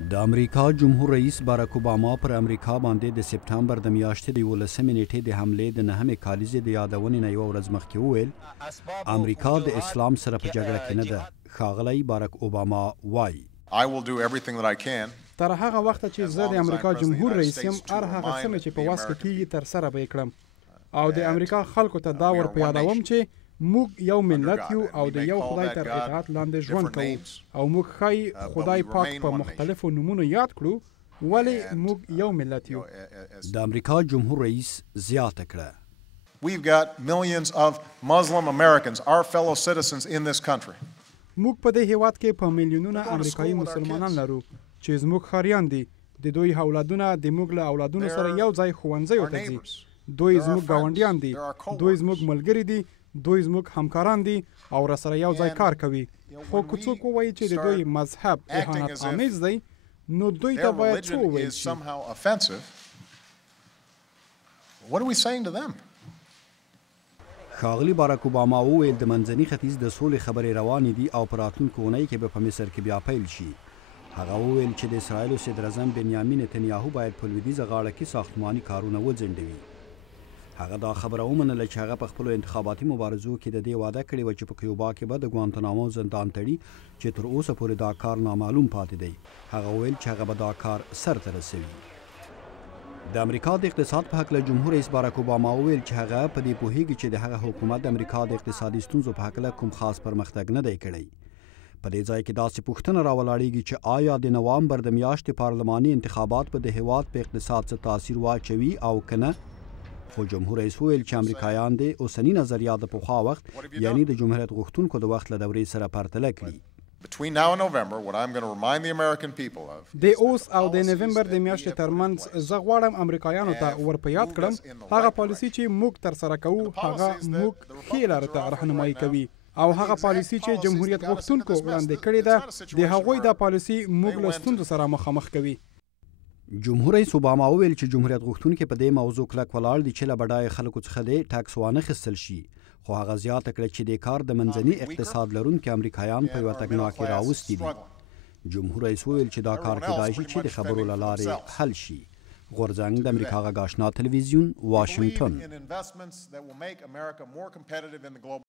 د امریکا جمهور رئیس باراک اوباما پر امریکا باندې د سپټمبر د میاشتې د 11 نیټې د حملې د 9 کالیزې د یادونې نه یوه ورځ مخکې وویل امریکا د اسلام سره په جګړه کې نه ده. ښاغلی باراک اوباما وایي تر هغه وخته چې زه د امریکا جمهور رئیس یم هر هغه څه مې چې په وس کې کیږي ترسره به یې کړم او د امریکا خلکو ته دا ور په یادوم چې موږ یو ملت یو او د یو خدای تر اطاعت لاندې ژوند کوو او موږ ښایي خدای پاک په مختلفو نومونو یاد کړو ولې موږ یو ملت یو. د امریکا جمهور رئیس زیاته کړه We've got millions of Muslim Americans, our fellow citizens in this country. موږ په دې هیواد کې په میلیونونه امریکایي مسلمانان لرو چې زموږ ښاریان دي. د دوی اولادونه د موږ له اولادونو سره یو ځای ښوونځیو ته ځي. دوی زموږ ګاونډیان دي. دوی زموږ ملګري دي. دوی زموږ همکاران دي او راسره یو ځای کار کوي. خو که څوک ووایي چې د دوی مذهب اهانت آمیز دی نو دوی ته باید څه وویل شي؟ What are we saying to them? ښاغلي باراک اوباما وویل د منځني ختیځ د سولې خبرې روانې دي او په راتلونکو اونۍ کې به په مصر کې بیا پیل شي. هغه وویل چې د اسرایلو صدر اعظم بنیامین نتنیاهو باید په لویدیځه غاړه کې ساختماني کارونه وځنډوي. هغه دا خبره ومنله چې هغه په خپلو انتخاباتي مبارزو کې د دې وعده کړې وه چې په کیوبا کې به د ګوانتنامو زندان تړي چې تر اوسه پورې دا کار نامعلوم پاتې دی. هغه وویل چې هغه به دا کار سرته رسوي. د امریکا د اقتصاد په هکله جمهور رئیس باراک اوباما وویل چې هغه په دې پوهیږي چې د هغه حکومت د امریکا د اقتصادي ستونزو په هکله کوم خاص پرمختګ نه دی کړی. په دې ځای کې داسې پوښتنه راولاړیږي چې آیا د نوامبر د میاشتې پارلماني انتخابات به د هیواد په اقتصاد څه تاثیر واچوي او که نه؟ خو جمهور رئیس وویل چې امریکایان د اوسني نظریات د پخوا وخت یعنی د جمهوریت غوښتونکو د وخت له دورې سره پرتله کړي. د اوس او د نومبر د میاشتې ترمنځ زه غواړم امریکایانو ته ور په یاد کړم هغه پالیسي چې موږ ترسره کوو هغه موږ ښې لارې ته رهنمایي کوي او هغه پالیسي چې جمهوریت غوښتونکو وړاندې کړې ده د هغوی دا پالیسي موږ له ستونزو سره مخامخ کوي. جمهور رئیس اوباما وویل چې جمهوریت غوښتونکي په دې موضوع کلک ولاړ دي چې له بډایه خلکو څخه د ټکس وانخیستل شي. خو هغه زیاته کړه چې د کار د منځني اقتصاد لرونکي امریکایان په یوه تګناکې راوستي دي. جمهور رئیس وویل چې دا کار کیدای شي چې د خبرو له لارې حل شي. غورځنګ د امریکا غږ آشنا تلویزیون واشنګټن.